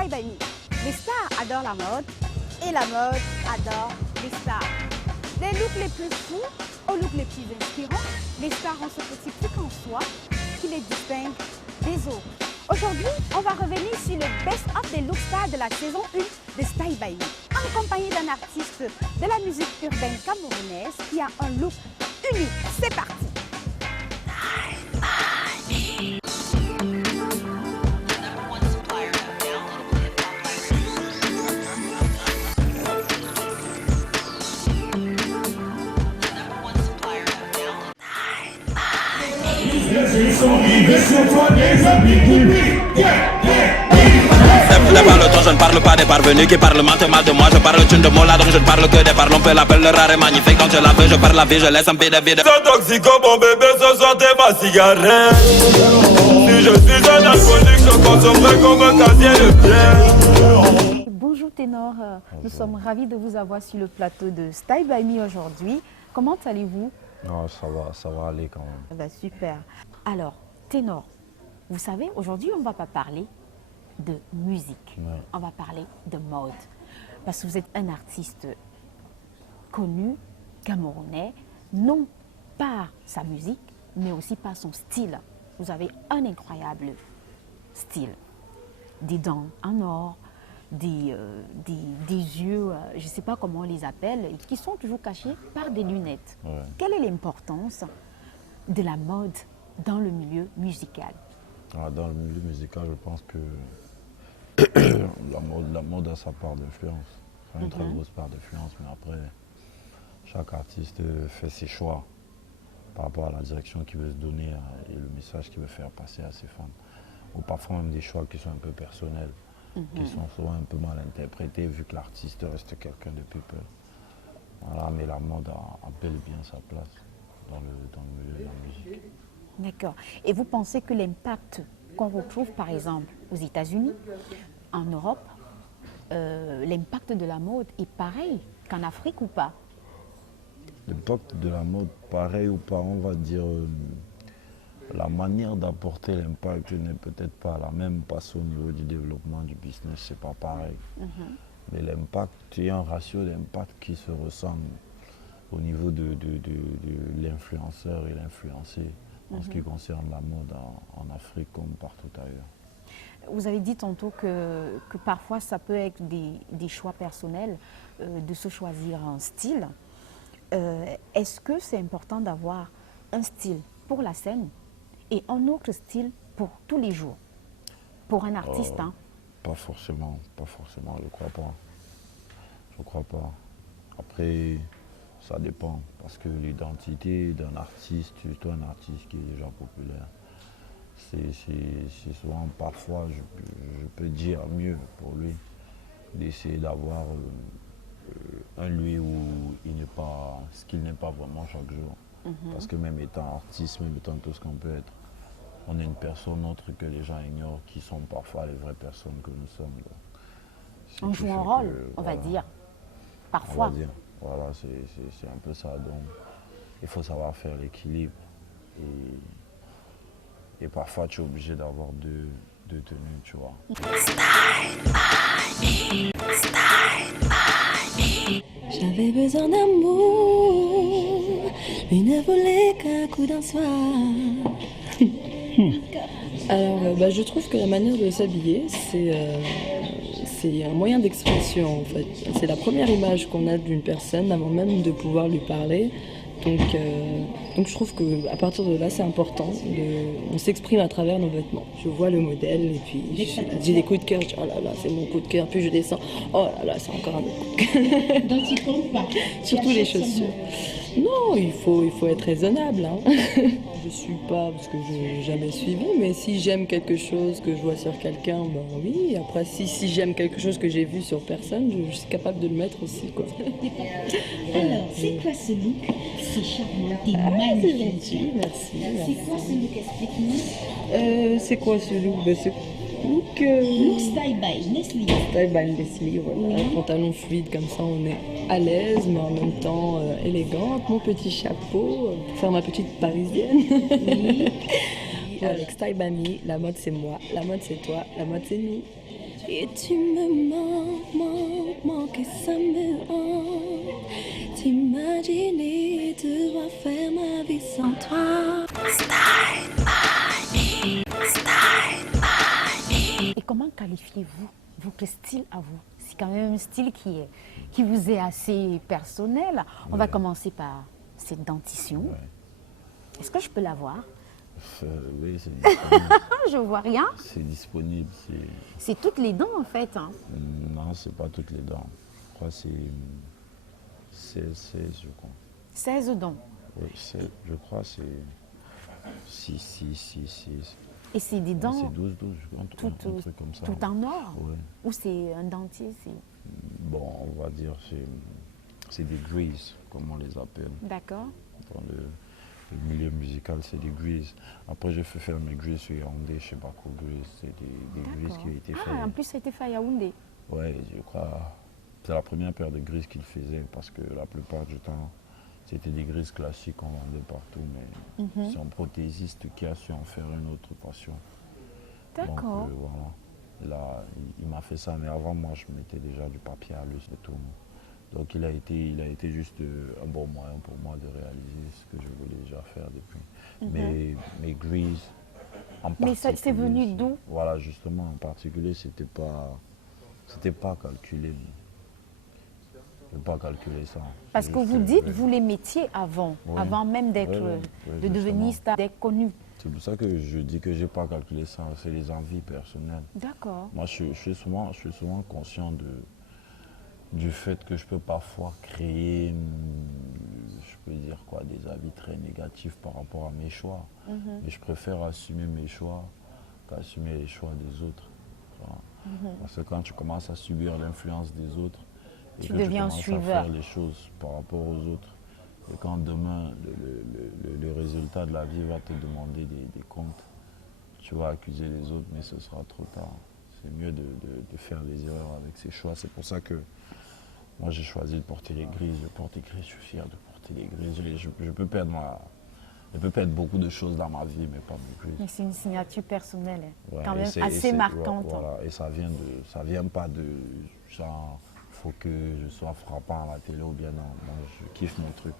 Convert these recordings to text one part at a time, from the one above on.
Style by Me. Les stars adorent la mode et la mode adore les stars. Des looks les plus fous aux looks les plus inspirants, les stars ont ce petit truc en soi qui les distingue des autres. Aujourd'hui, on va revenir sur le best-of des looks stars de la saison 1 de Style by Me, en compagnie d'un artiste de la musique urbaine camerounaise qui a un look unique. C'est parti! Par le temps, je ne parle pas des parvenus qui parlent mal de moi. Je parle une de mon là, donc je ne parle que des parlons. On peut l'appeler rare et magnifique, donc je la veux, je parle la vie, je laisse un pied de vide. C'est toxique, mon bébé, ce soir t'es ma cigarette. Si je suis un alcoolique, je consommerai comme un casier de pierre. Bonjour Ténor, nous sommes ravis de vous avoir sur le plateau de Style by Me aujourd'hui. Comment allez-vous? Non, ça va aller quand même. Super. Alors, Ténor, vous savez, aujourd'hui on ne va pas parler de musique, on va parler de mode. Parce que vous êtes un artiste connu, camerounais, non par sa musique, mais aussi par son style. Vous avez un incroyable style. Des dents en or, des yeux, je ne sais pas comment on les appelle, qui sont toujours cachés par des lunettes. Quelle est l'importance de la mode dans le milieu musical? Dans le milieu musical, je pense que la mode a sa part d'influence, une très grosse part d'influence, mais après, chaque artiste fait ses choix par rapport à la direction qu'il veut se donner et le message qu'il veut faire passer à ses fans. Ou parfois même des choix qui sont un peu personnels, qui sont souvent un peu mal interprétés vu que l'artiste reste quelqu'un de people. Voilà, mais la mode a bel et bien sa place dans le milieu de la musique. D'accord. Et vous pensez que l'impact qu'on retrouve par exemple aux États-Unis, en Europe, l'impact de la mode est pareil qu'en Afrique ou pas? L'impact de la mode, pareil ou pas, on va dire, la manière d'apporter l'impact n'est peut-être pas la même parce qu'au niveau du développement du business, c'est pas pareil. Mais l'impact, il y a un ratio d'impact qui se ressemble au niveau de l'influenceur et l'influencé en ce qui concerne la mode en Afrique comme partout ailleurs. Vous avez dit tantôt que parfois ça peut être des choix personnels de se choisir un style. Est-ce que c'est important d'avoir un style pour la scène et un autre style pour tous les jours? Pour un artiste, hein? Pas forcément, je crois pas. Après, ça dépend, parce que l'identité d'un artiste, surtout un artiste qui est déjà populaire, c'est souvent, parfois, je peux dire mieux pour lui, d'essayer d'avoir un lieu où il n'est pas, ce qu'il n'est pas vraiment chaque jour. Parce que même étant artiste, même étant tout ce qu'on peut être, on est une personne autre que les gens ignorent, qui sont parfois les vraies personnes que nous sommes. On joue un rôle, on va dire, parfois. On va dire, voilà, c'est un peu ça. Donc, il faut savoir faire l'équilibre. Et parfois, tu es obligé d'avoir deux tenues, tu vois. J'avais besoin d'amour, mais ne voulait qu'un coup d'un soir. Alors, je trouve que la manière de s'habiller, c'est un moyen d'expression en fait. C'est la première image qu'on a d'une personne avant même de pouvoir lui parler. Donc je trouve qu'à partir de là, c'est important. On s'exprime à travers nos vêtements. Je vois le modèle et puis j'ai des coups de cœur. Je dis, oh là là, c'est mon coup de cœur. Puis je descends. Oh là là, c'est encore un autre coup de cœur. Donc tu comptes pas? Surtout les chaussures. Non, il faut être raisonnable. Hein. Je ne suis pas, parce que je n'ai jamais suivi, mais si j'aime quelque chose que je vois sur quelqu'un, ben oui. Après, si j'aime quelque chose que j'ai vu sur personne, je suis capable de le mettre aussi, quoi. Alors, c'est quoi ce look? C'est charmant, t'es magnifique. Merci. C'est quoi ce look? Explique-nous. C'est quoi ce look? C'est look Style by Leslie. Style by Leslie, voilà. Un pantalon fluide, comme ça on est à l'aise, mais en même temps élégante. Mon petit chapeau, pour faire ma petite parisienne. Oui. Avec Style by Me, la mode c'est moi, la mode c'est toi, la mode c'est nous. Et tu me manques, que ça me hante. T'imaginer devoir faire ma vie sans toi. Et comment qualifiez-vous votre style à vous? C'est quand même un style qui vous est assez personnel. On va commencer par cette dentition. Ouais. Est-ce que je peux la voir? Oui, c'est disponible. Je vois rien. C'est disponible. C'est toutes les dents en fait. Hein. Non, c'est pas toutes les dents. Je crois que c'est 16, je crois. 16 dents. Oui, je crois que c'est 6. Et c'est des dents C'est 12, un truc comme ça. tout en or? Ouais. Ou c'est un dentier? Bon, on va dire c'est des greases, comme on les appelle. D'accord. Dans le milieu musical, c'est des greases. Après, j'ai fait faire mes greases sur Yaoundé, chez Bakou Grease. C'est des greases qui ont été faites. Ah, en plus, ça a été fait à Yaoundé. Ouais, je crois. C'est la première paire de greases qu'ils faisaient parce que la plupart du temps, c'était des greases classiques qu'on vendait partout. Mais c'est un prothésiste qui a su en faire une autre passion. D'accord. Donc, voilà. Là, il m'a fait ça, mais avant moi, je mettais déjà du papier à l'os et tout. Donc il a été juste un bon moyen pour moi de réaliser ce que je voulais déjà faire depuis. Mais mes greases, en particulier... Mais c'est venu d'où? Voilà, justement, en particulier, c'était pas calculé. Je ne peux pas calculer ça. Parce que vous dites, vous les mettiez avant, avant même d'être, de devenir star, d'être connu. C'est pour ça que je dis que je n'ai pas calculé ça, c'est les envies personnelles. D'accord. Moi, je suis souvent conscient du fait que je peux parfois créer, je peux dire quoi, des avis très négatifs par rapport à mes choix. Et je préfère assumer mes choix qu'assumer les choix des autres. Parce que quand tu commences à subir l'influence des autres, et tu que deviens tu commences suiveur. à faire les choses par rapport aux autres, et quand demain le résultat de la vie va te demander des comptes, tu vas accuser les autres, mais ce sera trop tard. C'est mieux de faire des erreurs avec ses choix. C'est pour ça que moi j'ai choisi de porter les grises. Je porte les grises, je suis fier de porter les grises. Je peux perdre beaucoup de choses dans ma vie, mais pas mes grises. Mais c'est une signature personnelle, Ouais, quand et même c'est- assez marquante. Voilà, et ça vient pas de genre, faut que je sois frappant à la télé ou bien non. Moi, je kiffe mon truc.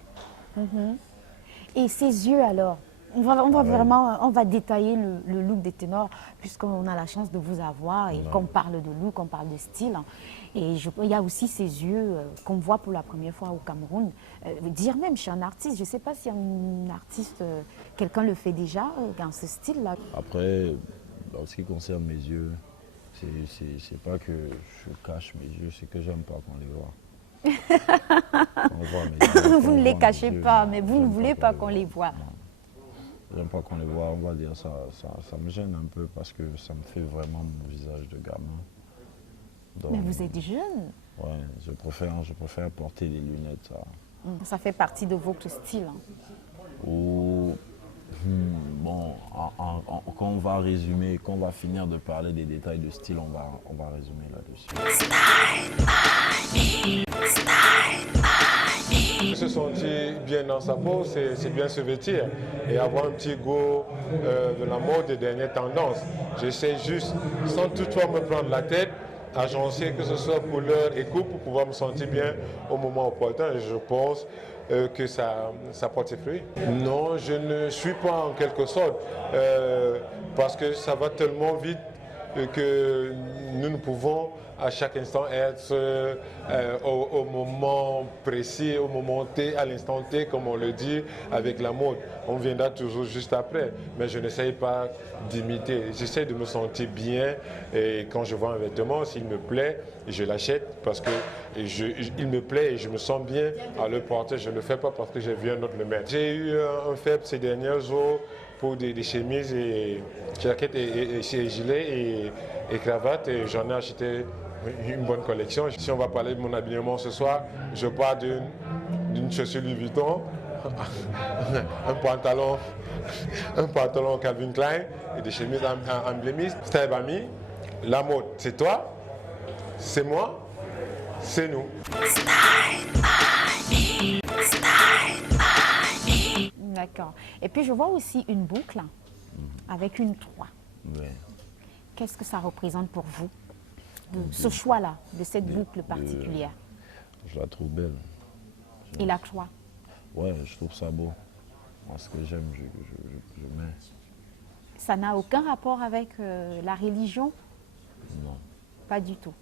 Et ses yeux alors? On va vraiment, on va détailler le look des ténors, puisqu'on a la chance de vous avoir et qu'on parle de look, qu'on parle de style. Et il y a aussi ces yeux qu'on voit pour la première fois au Cameroun. Dire même chez un artiste, je ne sais pas si un artiste, quelqu'un le fait déjà dans ce style-là. Après, en ce qui concerne mes yeux, c'est pas que je cache mes yeux, c'est que j'aime pas qu'on les voit. On voit mes yeux, Vous on ne les voit cachez mes yeux, pas, non, mais vous ne j'aime voulez pas qu'on les voit. Non. J'aime pas qu'on les voit, on va dire ça me gêne un peu parce que ça me fait vraiment mon visage de gamin. Donc, Mais vous êtes jeune. ouais, je préfère porter des lunettes, ça. Ça fait partie de votre style. Ou, bon, quand on va résumer, quand on va finir de parler des détails de style, on va résumer là-dessus. Se sentir bien dans sa peau, c'est bien se vêtir et avoir un petit goût de la mode des dernières tendances. J'essaie juste, sans toutefois me prendre la tête, agencer que ce soit couleur et coupe pour pouvoir me sentir bien au moment opportun. Et je pense que ça porte ses fruits. Non, je ne suis pas en quelque sorte, parce que ça va tellement vite que nous ne pouvons à chaque instant être au moment précis, au moment T, à l'instant T, comme on le dit avec la mode. On viendra toujours juste après, mais je n'essaye pas d'imiter. J'essaie de me sentir bien et quand je vois un vêtement, s'il me plaît, je l'achète parce qu'il me plaît et je me sens bien à le porter. Je ne le fais pas parce que j'ai vu un autre le mettre. J'ai eu un faible ces derniers jours pour des chemises et jaquettes et gilets et cravates et j'en ai acheté une bonne collection. Si on va parler de mon habillement ce soir, je pars d'une chaussure Louis Vuitton, un pantalon Calvin Klein et des chemises emblémistes. Style Bami, la mode, c'est toi, c'est moi, c'est nous. D'accord. Et puis je vois aussi une boucle avec une 3. Ouais. Qu'est-ce que ça représente pour vous? ce choix-là, de cette boucle particulière? Je la trouve belle. Et la croix? Ouais, je trouve ça beau. Moi, ce que j'aime, je mets. Ça n'a aucun rapport avec la religion? Non. Pas du tout.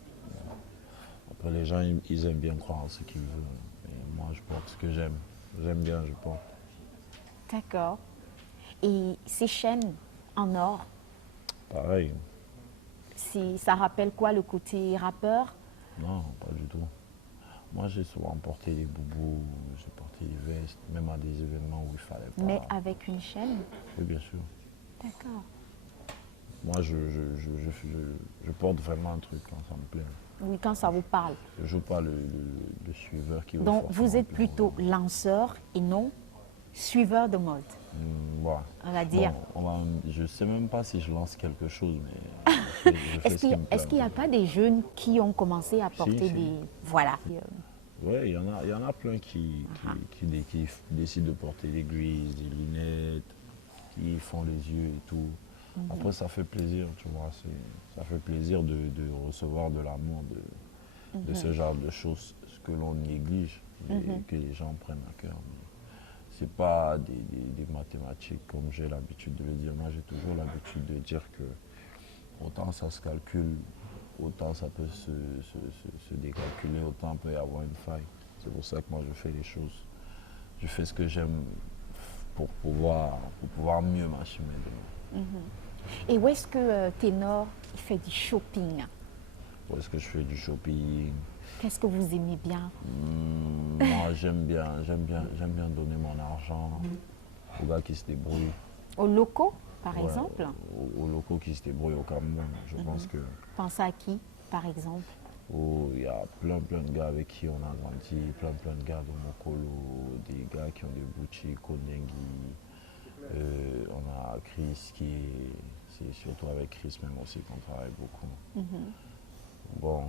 Après, les gens, ils aiment bien croire en ce qu'ils veulent. Et moi, je porte ce que j'aime. J'aime bien, je porte. D'accord. Et ces chaînes en or, Pareil. ça rappelle quoi, le côté rappeur? Non, pas du tout. Moi, j'ai souvent porté des boubous, j'ai porté des vestes, même à des événements où il fallait pas. Mais avec une chaîne? Oui, bien sûr. D'accord. Moi, je porte vraiment un truc quand ça me plaît. Oui, quand ça vous parle. Je ne joue pas le suiveur qui veut Donc, forcément vous êtes plaire. plutôt lanceur et non suiveur de mode, Ouais. on va dire. Bon, je ne sais même pas si je lance quelque chose, mais je fais ce qui me plaît. Est-ce qu'il n'y a pas des jeunes qui ont commencé à porter Si. des... Voilà. Oui, il y en a plein qui décident de porter des grises, des lunettes, qui font les yeux et tout. Après, ça fait plaisir, tu vois. Ça fait plaisir de recevoir de l'amour, de ce genre de choses, ce que l'on néglige et que les gens prennent à cœur. Ce n'est pas des mathématiques comme j'ai l'habitude de le dire. Moi, j'ai toujours l'habitude de dire que autant ça se calcule, autant ça peut se décalculer, autant peut y avoir une faille. C'est pour ça que moi, je fais les choses. Je fais ce que j'aime pour pouvoir mieux m'assumer demain. Et où est-ce que Ténor il fait du shopping? Où est-ce que je fais du shopping? Qu'est-ce que vous aimez bien? Moi, j'aime bien donner mon argent aux gars qui se débrouillent. Aux locaux, par Ouais, exemple? aux locaux qui se débrouillent au Cameroun. Je pense que Pensez à qui, par exemple? il y a plein de gars avec qui on a grandi, plein de gars de Mokolo, des gars qui ont des boutiques, Konyengi. On a Chris c'est surtout avec Chris même aussi qu'on travaille beaucoup. Bon,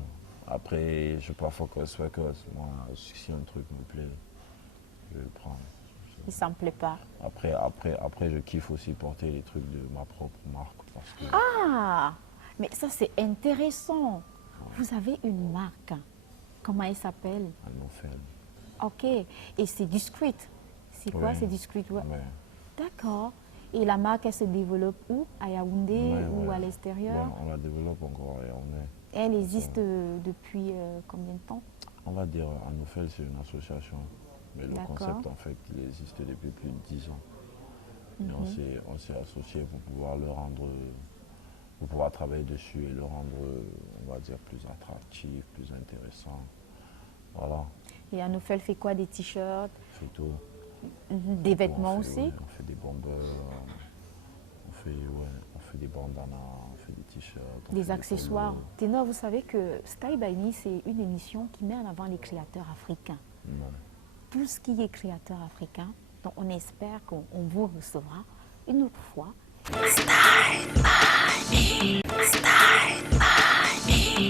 après, je ne suis pas focus. Moi, si un truc me plaît, je vais le prendre. Et ça ne me plaît pas. Après, je kiffe aussi porter les trucs de ma propre marque. Parce que Ah, mais ça c'est intéressant. Vous avez une marque. Comment elle s'appelle? Anofel. Ok. Et c'est discreet. C'est quoi? Ouais. C'est discreet, ouais. Ouais. D'accord. Et la marque, elle se développe où? À Yaoundé Ouais, ou ouais. à l'extérieur? Ouais, on la développe encore et Elle existe depuis combien de temps? on va dire, Anofel, c'est une association. Mais le D'accord. concept, en fait, il existe depuis plus de 10 ans. Et on s'est associé pour pouvoir le rendre, pour pouvoir travailler dessus et le rendre, on va dire, plus attractif, plus intéressant. Voilà, Et Anofel fait quoi? Des t-shirts, c'est tout. des vêtements On fait, aussi? ouais, on fait des bombers, on fait des bandanas, on fait des t-shirts. on Des fait accessoires. polos. Ténor, vous savez que Style by Me, c'est une émission qui met en avant les créateurs africains. Ouais. Tout ce qui est créateur africain, donc on espère qu'on vous recevra une autre fois.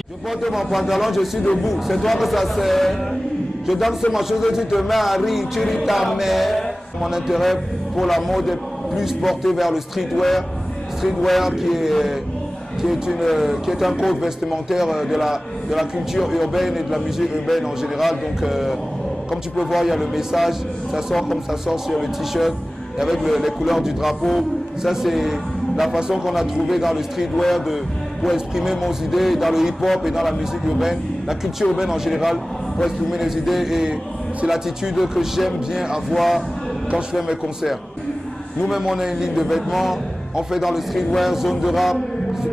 Je porte mon pantalon, je suis debout. C'est toi que ça sert. Je danse ma chose et tu te mets à rire, tu ris ta mère. Mon intérêt pour la mode est plus porté vers le streetwear. Streetwear qui est un code vestimentaire de la culture urbaine et de la musique urbaine en général. Donc, comme tu peux voir, il y a le message. Ça sort comme ça sort sur le t-shirt. Et avec les couleurs du drapeau. Ça, c'est la façon qu'on a trouvé dans le streetwear pour exprimer nos idées dans le hip-hop et dans la musique urbaine, la culture urbaine en général, pour exprimer les idées. Et c'est l'attitude que j'aime bien avoir quand je fais mes concerts. Nous-mêmes, on a une ligne de vêtements. On fait dans le streetwear, zone de rap,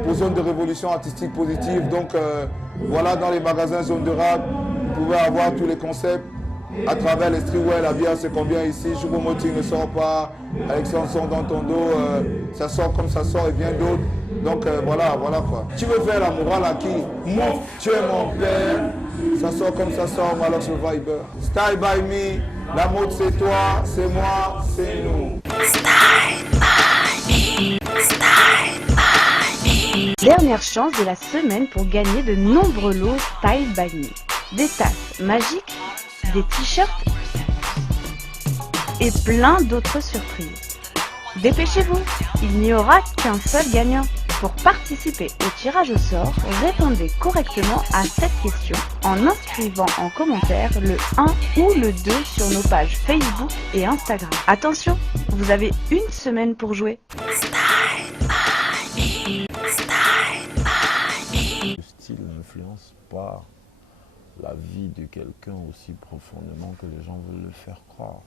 pour zone de révolution artistique positive. Donc voilà, dans les magasins zone de rap, vous pouvez avoir tous les concepts. À travers les streetwear, la bière c'est combien ici, Choupo-Moting ne sort pas, Alexandre sort dans ton dos, ça sort comme ça sort et bien d'autres. Donc voilà quoi. Tu veux faire la morale à qui? Moi, tu es mon père, ça sort comme ça sort, alors sur Viber. Style by Me, la mode c'est toi, c'est moi, c'est nous. Dernière chance de la semaine pour gagner de nombreux lots Style by Me. Des tasses magiques, des t-shirts et plein d'autres surprises. Dépêchez-vous, il n'y aura qu'un seul gagnant. Pour participer au tirage au sort, répondez correctement à cette question en inscrivant en commentaire le 1 ou le 2 sur nos pages Facebook et Instagram. Attention, vous avez une semaine pour jouer. Le style n'influence pas la vie de quelqu'un aussi profondément que les gens veulent le faire croire.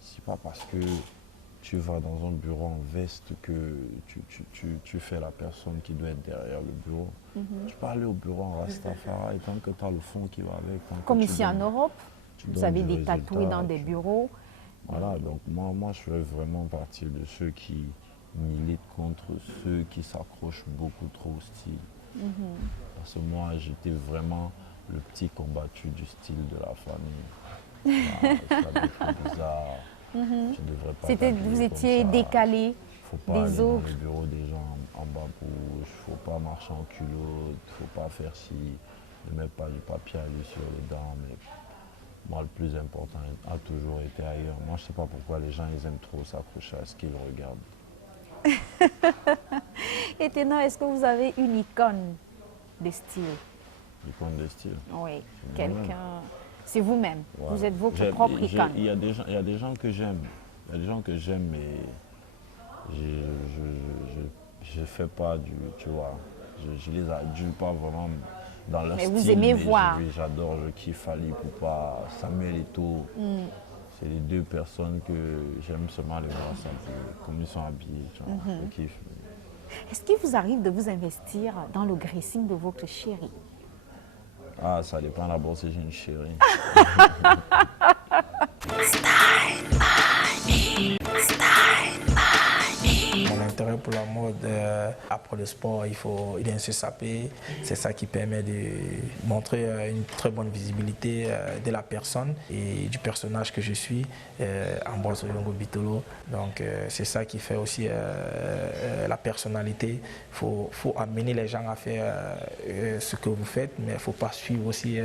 C'est pas parce que tu vas dans un bureau en veste que tu fais la personne qui doit être derrière le bureau. Tu peux aller au bureau en Rastafari tant que tu as le fond qui va avec. Comme ici en Europe, vous avez des tatoués dans des bureaux. Voilà, donc moi je fais vraiment partie de ceux qui militent contre ceux qui s'accrochent beaucoup trop au style. Parce que moi j'étais vraiment le petit combattu du style de la famille. Ça des choses bizarres. Tu devrais pas Vous étiez décalé faut pas des aller autres. dans le bureau des gens en bas bouche, faut pas marcher en culotte, faut pas faire ci, ne mettre pas du papier à lui sur les dents. Mais moi, le plus important a toujours été ailleurs. Moi, je sais pas pourquoi les gens ils aiment trop s'accrocher à ce qu'ils regardent. Et Ténor, est-ce que vous avez une icône de style? Icône de style? Oui, quelqu'un. C'est vous-même. Ouais. Vous êtes votre propre icône. Il y a des gens que j'aime. Il y a des gens que j'aime, mais je fais pas du, tu vois, je les adule pas vraiment dans leur style. Mais vous aimez voir. Oui, j'adore, je kiffe Ali Poupa, Samuel Eto'o. C'est les deux personnes que j'aime seulement les voir comme ils sont habillés, tu vois, je kiffe. Est-ce qu'il vous arrive de vous investir dans le dressing de votre chérie? Ah, ça dépend d'abord si j'ai une chérie. Mon intérêt pour la mode, après le sport, il est insensé. C'est ça qui permet de montrer une très bonne visibilité de la personne et du personnage que je suis, Ambroise Oyongo Bitolo. Donc c'est ça qui fait aussi la personnalité. Il faut amener les gens à faire ce que vous faites, mais il ne faut pas suivre aussi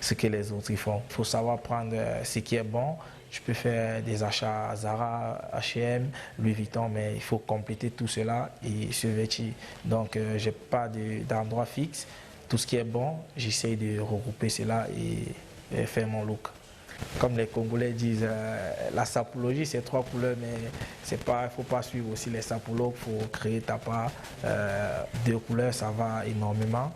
ce que les autres font. Il faut savoir prendre ce qui est bon. Je peux faire des achats Zara, H&M, Louis Vuitton, mais il faut compléter tout cela et se vêtir. Donc, je n'ai pas d'endroit fixe. Tout ce qui est bon, j'essaie de regrouper cela et faire mon look. Comme les Congolais disent, la sapologie, c'est 3 couleurs, mais il ne faut pas suivre aussi les sapologues. Il faut créer ta part. 2 couleurs, ça va énormément.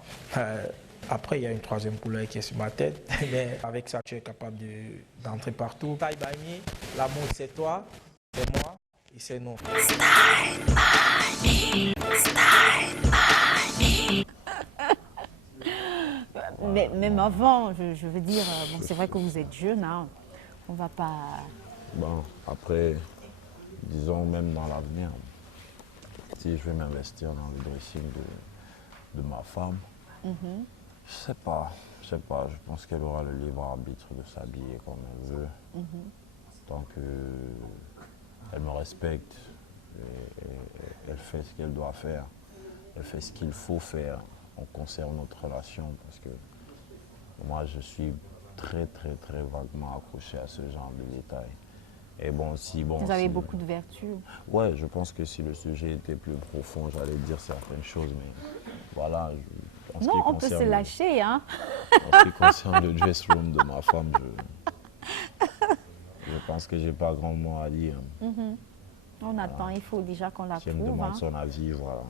Après, il y a une 3e couleur qui est sur ma tête, mais avec ça, tu es capable d'entrer partout. Taille Bagné, la mode, c'est toi, c'est moi et c'est nous. Mais même avant, je veux dire, bon, c'est vrai que vous êtes jeune, hein, on ne va pas... Bon, après, disons même dans l'avenir, si je vais m'investir dans le dressing de ma femme, je sais pas. Je pense qu'elle aura le libre arbitre de s'habiller comme elle veut. Tant qu'elle me respecte, et elle fait ce qu'elle doit faire, elle fait ce qu'il faut faire, on conserve notre relation parce que moi je suis très vaguement accroché à ce genre de détails. Et bon, vous avez beaucoup de vertus. Ouais, je pense que si le sujet était plus profond, j'allais dire certaines choses, mais voilà. Non, on peut se lâcher, hein. En ce qui concerne le dress room de ma femme, je pense que j'ai pas grand mot à dire. On attend, il faut déjà qu'on la trouve. Si elle me demande son avis, voilà.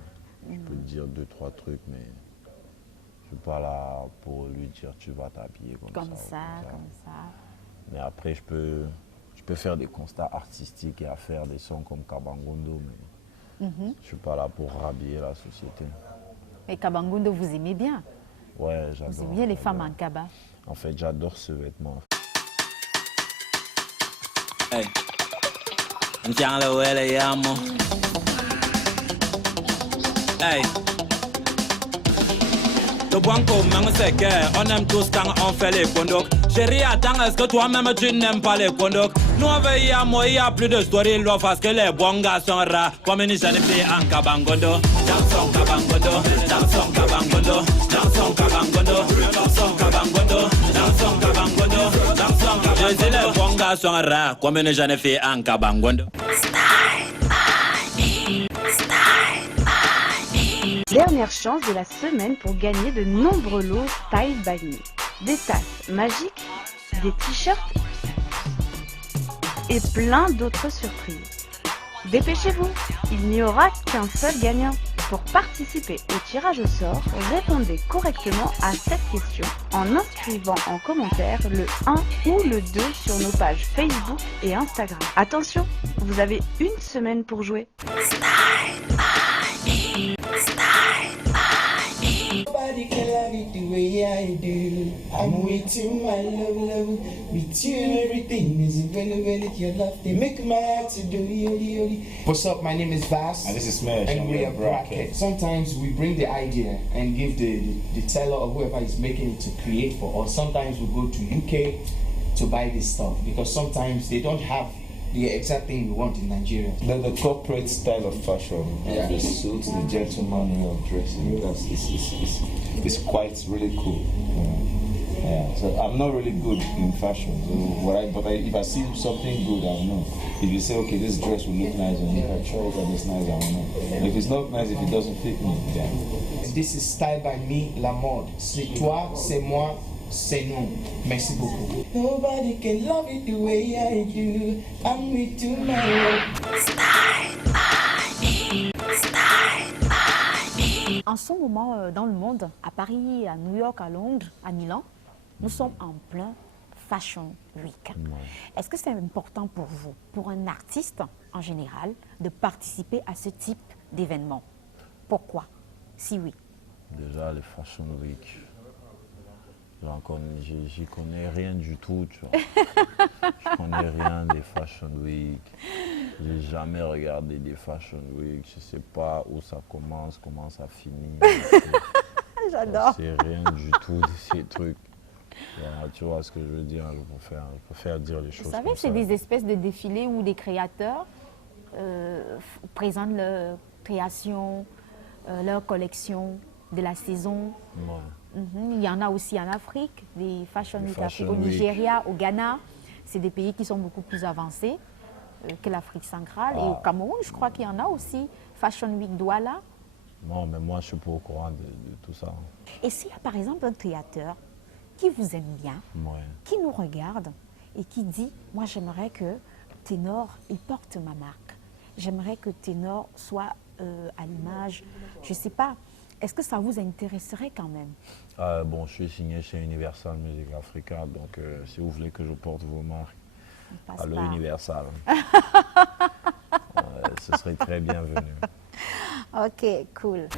Je peux dire 2-3 trucs, mais je suis pas là pour lui dire tu vas t'habiller comme ça. Mais après, je peux faire des constats artistiques et à faire des sons comme Kabangondo, mais je suis pas là pour rhabiller la société. Et Kabangondo, vous aimez bien? Ouais, j'adore. Vous aimez bien les femmes en kaba? En fait, j'adore ce vêtement. Hey. Hey. Le Blanco, même c'est que on aime tous quand on fait les condocs. Chérie, attends, est-ce que toi-même tu n'aimes pas les condocs? Nous on veut y a moi, il y a plus de story, l'offre parce que les bons gars sont rares. Comme une jeune fille en Kabangondo. Danson Kabangondo, danson Kabangondo, danson Kabangondo, danson Kabangondo, danson Kabangondo, danson Kabangondo. Je dis les bons gars sont rares, comme une jeune fille en Kabangondo. Dernière chance de la semaine pour gagner de nombreux lots Style by Me. Des tasses magiques, des t-shirts et plein d'autres surprises. Dépêchez-vous, il n'y aura qu'un seul gagnant. Pour participer au tirage au sort, répondez correctement à cette question en inscrivant en commentaire le 1 ou le 2 sur nos pages Facebook et Instagram. Attention, vous avez une semaine pour jouer. Nobody can love it the way I do. I'm with you, my love. With you, everything is really your love. They make my heart to do yoli. What's up? My name is Vass. And this is Smash. And we are Bracket. Sometimes we bring the idea and give the teller or whoever is making it to create for us. Sometimes we go to UK to buy this stuff because sometimes they don't have the exact thing we want in Nigeria. The corporate style of fashion, the suits, the gentleman way of dressing, it's quite really cool. Yeah. So I'm not really good in fashion, so if I see something good, I'll know. If you say, okay, this dress will look nice on me, if I try it and it's nice, I'll know. And if it's not nice, if it doesn't fit me, then. This is Style by Me, La Mode. C'est toi, c'est moi, c'est nous. Merci beaucoup. Nobody can love it the way I do. I'm with you, my love. Style by Me. Style by Me. En ce moment, dans le monde, à Paris, à New York, à Londres, à Milan, nous sommes en plein Fashion Week. Est-ce que c'est important pour vous, pour un artiste en général, de participer à ce type d'événement? Pourquoi? Si oui. Déjà, les Fashion Week, j'y connais rien du tout, tu vois. Je connais rien des Fashion Week. J'ai jamais regardé des Fashion Week. Je sais pas où ça commence, comment ça finit. J'adore. Je sais rien du tout de ces trucs. Voilà, tu vois ce que je veux dire, je préfère dire les choses. Vous savez, c'est des espèces de défilés où des créateurs présentent leur création, leur collection de la saison. Ouais. Il y en a aussi en Afrique, des Fashion Week au Nigeria, au Ghana. C'est des pays qui sont beaucoup plus avancés que l'Afrique centrale. Et au Cameroun, je crois qu'il y en a aussi. Fashion Week Douala. Non, mais moi, je suis pas au courant de tout ça. Et s'il y a par exemple un créateur qui vous aime bien, qui nous regarde et qui dit « Moi, j'aimerais que Ténor, il porte ma marque. J'aimerais que Ténor soit à l'image. Je ne sais pas. Est-ce que ça vous intéresserait quand même? Bon, je suis signé chez Universal Music Africa, donc si vous voulez que je porte vos marques, allô Universal. Ce serait très bienvenu. Ok, cool.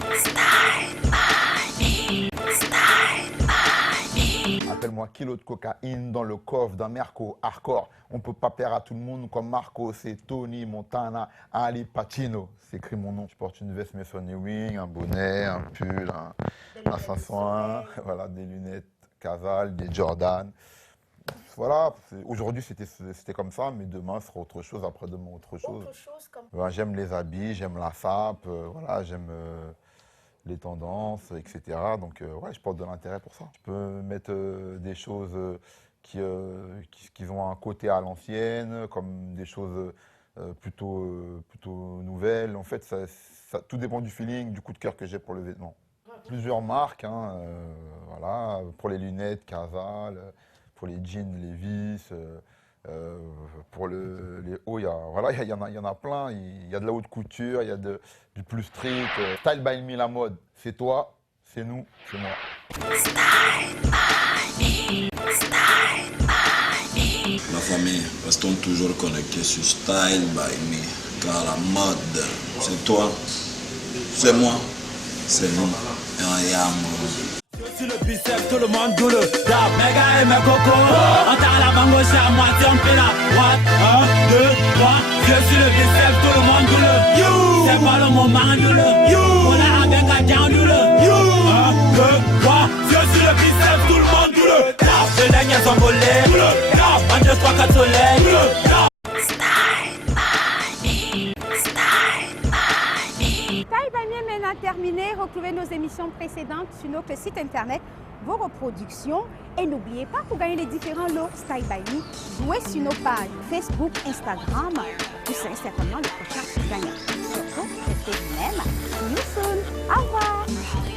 Appelle-moi kilo de cocaïne dans le coffre d'un Merco hardcore. On peut pas plaire à tout le monde comme Marco, c'est Tony Montana, Ali Pacino. C'est écrit mon nom. Je porte une veste Masoni Wing, un bonnet, un pull, un 501, voilà, des lunettes Casal, des Jordan. Voilà, aujourd'hui c'était comme ça, mais demain ce sera autre chose, après-demain autre chose. Comme... j'aime les habits, j'aime la sape, voilà, j'aime les tendances, etc. Donc ouais, je porte de l'intérêt pour ça. Je peux mettre des choses qui ont un côté à l'ancienne, comme des choses plutôt nouvelles. En fait, ça, tout dépend du feeling, du coup de cœur que j'ai pour le vêtement. Plusieurs marques, hein, voilà, pour les lunettes, Casal, pour les jeans, Levi's, pour les hauts, il y en a plein. Il y a de la haute couture, il y a du plus street. Style by Me, la mode, c'est toi, c'est nous, c'est moi. Style by Me, Style by Me. La famille, restons toujours connectés sur Style by Me, car la mode, c'est toi, c'est moi, c'est nous, et on y a Je suis le bicep, tout le monde doule le dab. Méga et mes cocos, on t'a la main gauche à moitié, on fait la droite. 1, 2, 3, je suis le bicep, tout le monde doule le you. C'est pas le moment de le you. On a avec un gain de le you. 1, 2, 3, je suis le bicep, tout le monde doule le dab. Les derniers sont volés, doule le dab. 1, 2, 3, 4 soleils, doule le dab. Style by Me, Style by Me. Style by Me est maintenant terminé. Retrouvez nos émissions précédentes sur notre site internet, vos reproductions. Et n'oubliez pas, pour gagner les différents lots Style by Me, jouez sur nos pages Facebook, Instagram. Vous serez certainement le prochain gagnant. Surtout, restez vous-même. you soon. Au revoir.